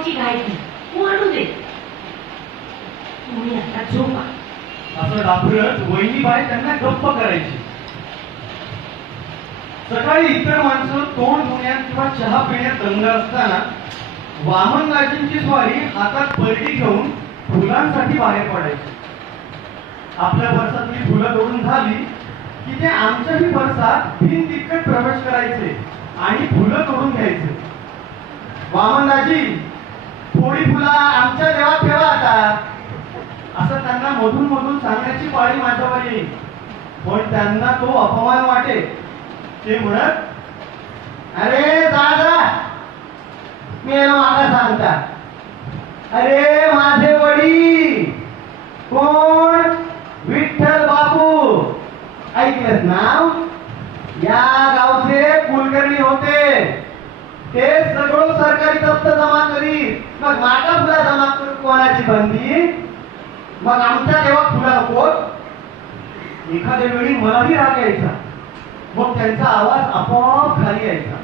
जेवायची घाई नाही तू आणू दे. तुम्ही आता झोपा. असं डापरत वहिनी बाय त्यांना गप्प करायची. सकाळी इतर माणसं तोंड धुण्यात किंवा चहा पिण्यात दंग असताना वामन राजेंची स्वारी हातात परडी घेऊन फुलांसाठी बाहेर पडायची. आपल्या वर्षातली फुलं तोडून झाली की ते आमच्याही वर्षात बरसात तिकट प्रवेश करायचे आणि फुलं तोडून घ्यायचे. वामनराजी थोडी फुला आमच्या देवात ठेवा आता. असं त्यांना मधून मधून सांगण्याची पाळी माझ्यावर येईल. पण त्यांना तो अपमान वाटे ते म्हणत अरे जा मी मागा सांगता. अरे माझे वडील. कोण? विठ्ठल बापू. ऐकलंच नाव? या गावचे कुलकर्णी होते. ते सगळं सरकारी दफ्तर मग माका फुला जमा करून कोणाची बंदी मग आमचा तेव्हा फुला नको. एखाद्या वेळी मलाही राग यायचा. मग त्यांचा आवाज आपोआप खाली यायचा.